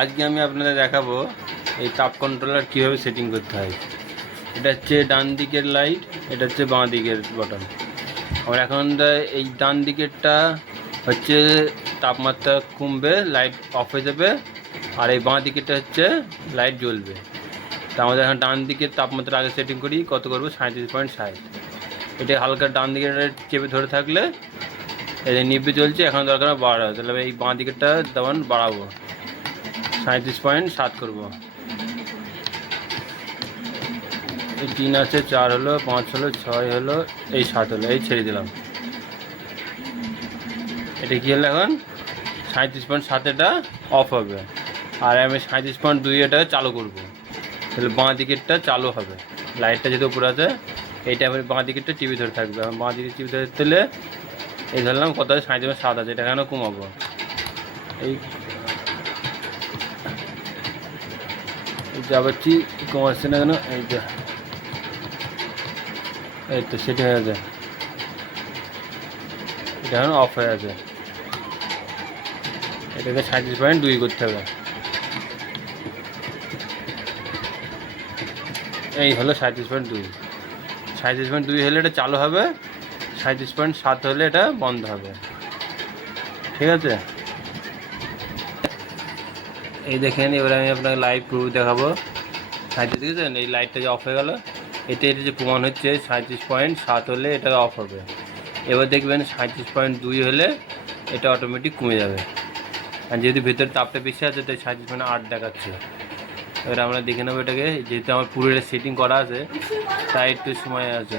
আজকে আমি আপনাদের দেখাবো এই তাপ কন্ট্রোলার কীভাবে সেটিং করতে হয়। এটা হচ্ছে ডান দিকের লাইট, এটা হচ্ছে বাঁ দিকের বটন। আমার এখন এই ডান দিকেরটা হচ্ছে তাপমাত্রা কমবে, লাইট অফ হয়ে যাবে, আর এই বাঁ দিকেরটা হচ্ছে লাইট জ্বলবে। তা আমাদের এখন ডান দিকের তাপমাত্রা আগে সেটিং করি, কত করবো 37.60। এটা হালকা ডান দিকের চেপে ধরে থাকলে এই নিভে চলছে, এখন দরকার বাড়াবো, তাহলে এই বাঁ দিকেরটা তেমন বাড়াবো, 37.7 করবো। এই 3 আছে, 4 হলো, 5 হলো, 6 হলো, এই 7 হলো, এই ছেড়ে দিলাম। এটা কী হলো, এখন 37.7 এটা অফ হবে, আর আমি 37.2 এটা চালু করব। তাহলে বাঁ দিকেরটা চালু হবে, লাইটটা যেহেতু উপরে আছে, এইটা আমি বাঁ দিকেরটা টিভি ধরে থাকবে। আমার বাঁ দিকে টিভি ধরে দিলে এই ধরলাম কত আছে, 37.7 আছে, এটা কেন কমাবো, এই যা পাচ্ছি কমাচ্ছে না কেন, এইটা এই তো সেটা হয়ে আছে, এটা এখন অফ হয়ে আছে। এটাকে 37.2 করতে হবে। এই হলো 37.2। 37.2 হলে এটা চালু হবে, 37.7 হলে এটা বন্ধ হবে। ঠিক আছে, এই দেখেন এবার আমি আপনাকে লাইভ প্রুফ দেখাবো। দেখেছেন এই লাইটটা যে অফ হয়ে গেল, এটা যে প্রমাণ হচ্ছে 37.7 হলে এটা অফ হবে। এবার দেখবেন 37.2 হলে এটা অটোমেটিক কমে যাবে, আর যেহেতু ভেতরে তাপটা বেশি আছে তাই 37.8 দেখাচ্ছে। এবার আমরা দেখে নেবো এটাকে, যেহেতু আমার পুরো সেটিং করা আছে তাই একটু সময় আছে।